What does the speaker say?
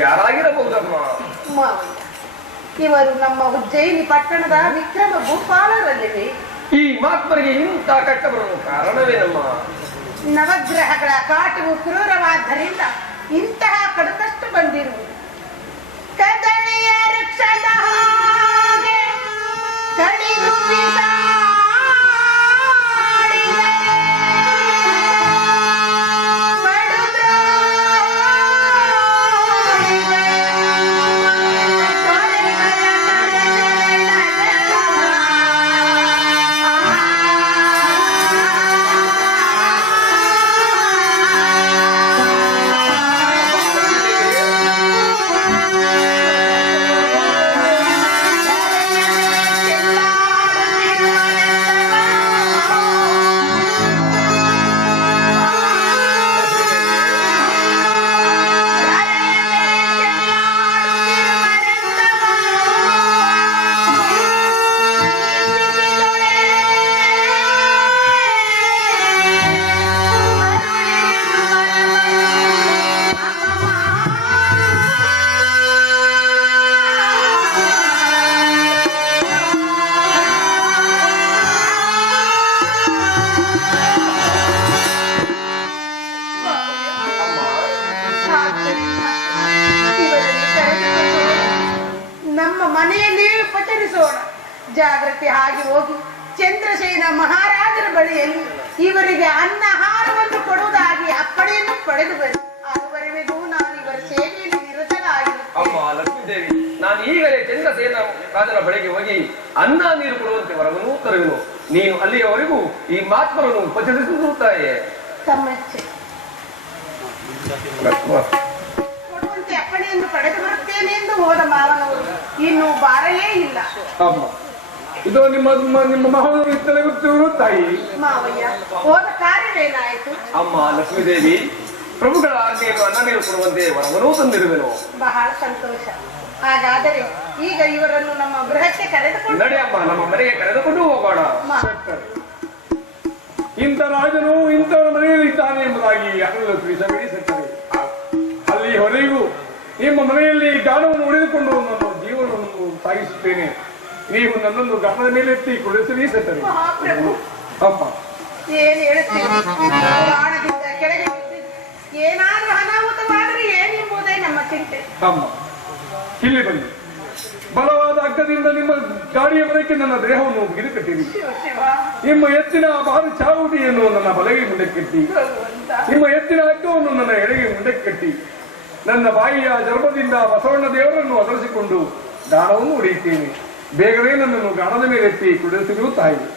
ಯಾರಾಗಿರಬಹುದಮ್ಮ? ಮಾವಯ್ಯ ಇವರು ನಮ್ಮ ಉಜ್ಜಯಿನಿ ಪಟ್ಟಣದ ವಿಕ್ರಮ ಭೂಪಾಲರಲ್ಲಿ ಈ ಮಾತ್ಮರಿಗೆ ಇಂಥ ಕಟ್ಟ ಬರಲು ಕಾರಣವೇನಮ್ಮ? ನವಗ್ರಹಗಳ ಕಾಟವು ಕ್ರೂರವಾದ್ದರಿಂದ ಇಂತಹ ಕಡುಕಷ್ಟು ಬಂದಿರುವುದು. ಕದಳೆಯ ವೃಕ್ಷದ ನಮ್ಮ ಮನೆಯಲ್ಲಿಯೇ ಜಾಗೃತಿ ಆಗಿ ಹೋಗಿ ಚಂದ್ರಸೇನ ಮಹಾರಾಜರ ಬಳಿಯಲ್ಲಿ ಇವರಿಗೆ ಅನ್ನಹಾರವನ್ನು ಕೊಡುವುದಾಗಿ ಅಪ್ಪಣೆಯನ್ನು ಪಡೆದು ಬನ್ನಿ. ಅದುವರೆಗೂ ನಾನು ಇವರ ಸೇವೆಯಲ್ಲಿ ನಿರತನಾಗಿರುತ್ತೇನೆ. ಅಮ್ಮ ಲಕ್ಷ್ಮೀದೇವಿ ನಾನು ಈಗಲೇ ಚಂದ್ರಸೇನ ರಾಜನ ಬಳಿಗೆ ಹೋಗಿ ಅನ್ನ ನೀರು ಕೊಡುವಂತೆ ವರವನ್ನು ತರುವೆನು ನೀನು ಅಲ್ಲಿಯವರೆಗೂ ಈ ಮಾತ್ಮರನ್ನು ಉಪಚರಿಸುತ್ತಾಯೇ. ತಮ್ಮ ಎಂದು ಹೋದ ಮಾವನವರು ಇನ್ನು ಬಾರಲೇ ಇಲ್ಲ. ಅಮ್ಮ ಇದು ನಿಮ್ಮ ನಿಮ್ಮ- ಮಹೋದರ ಇತ್ತಲೇ ಗೊತ್ತಿರುವ ತಾಯಿ? ಮಾವಯ್ಯ ಹೋದ ಕಾರ್ಯವೇನಾಯಿತು ಅಮ್ಮ ಲಕ್ಷ್ಮೀದೇವಿ ಪ್ರಭುಗಳ ಆಜ್ಞೆಯನ್ನು ಅನ್ನ ನೀರು ಕೊಡುವಂತೆ ವರವನ್ನು ತಂದಿರುವೆನು. ಬಹಳ ಸಂತೋಷ. ಹಾಗಾದರೆ ಈಗ ಇವರನ್ನು ನಮ್ಮ ಗೃಹಕ್ಕೆ ಕರೆದುಕೊಂಡು ನಡಿ ಅಮ್ಮ ನಮ್ಮ ಮನೆಗೆ ಕರೆದುಕೊಂಡು ಹೋಗೋಣ. ಇಂಥ ರಾಜನು ಇಂಥವರ ಮನೆಯಲ್ಲಿ ಇದ್ದಾನೆ ಎಂಬುದಾಗಿ ತಿಳಿಸಬೇಡಿ ಸತ್ತರೆ ಅಲ್ಲಿ ಹೊರೆಗೂ ನಿಮ್ಮ ಮನೆಯಲ್ಲಿ ಗಾನವನ್ನು ಉಳಿದುಕೊಂಡು ನನ್ನ ಜೀವನವನ್ನು ಸಾಗಿಸುತ್ತೇನೆ. ನೀವು ನನ್ನನ್ನು ಗಾನದ ಮೇಲೆ ಎತ್ತಿ ಕುಳಿಸಿ ಸತ್ತರೆ ಏನು ಕೆಳಗೆ ಬಿದ್ದಿದ್ದು. ಏನಾದ್ರೂ ಅನಾಹುತವಾದರೆ ಏನೆಂಬುದೇ ನಮ್ಮ ಚಿಂತೆ. ಅಮ್ಮ ಇಲ್ಲಿ ಬನ್ನಿ. ಬಲವಾದ ಅಗ್ಗದಿಂದ ನಿಮ್ಮ ಗಾಡಿಯ ಮನೆಗೆ ನನ್ನ ದೇಹವನ್ನು ಬಿಗಿದು ಕಟ್ಟಿರಿ ಶಿವ ಶಿವ. ನಿಮ್ಮ ಎತ್ತಿನ ಬಾರು ಚಾವುಟಿಯನ್ನು ನನ್ನ ಬಲಗೆ ಮುಂದಕ್ಕೆ ಕಟ್ಟಿ. ನಿಮ್ಮ ಎತ್ತಿನ ಅಗ್ಗವನ್ನು ನನ್ನ ಎಡೆಗೆ ಮುಂದಕ್ಕೆ ಕಟ್ಟಿ. ನನ್ನ ಬಾಯಿಯ ಜರ್ಮದಿಂದ ಬಸವಣ್ಣ ದೇವರನ್ನು ಅದರಿಸಿಕೊಂಡು ಗಾಣವನ್ನು ಹೊಡೆಯುತ್ತೇನೆ ಬೇಗನೆ ನನ್ನನ್ನು ಗಾಣದ ಮೇಲೆ ಎತ್ತಿ ಸಿಗುತ್ತಾ ಇದೆ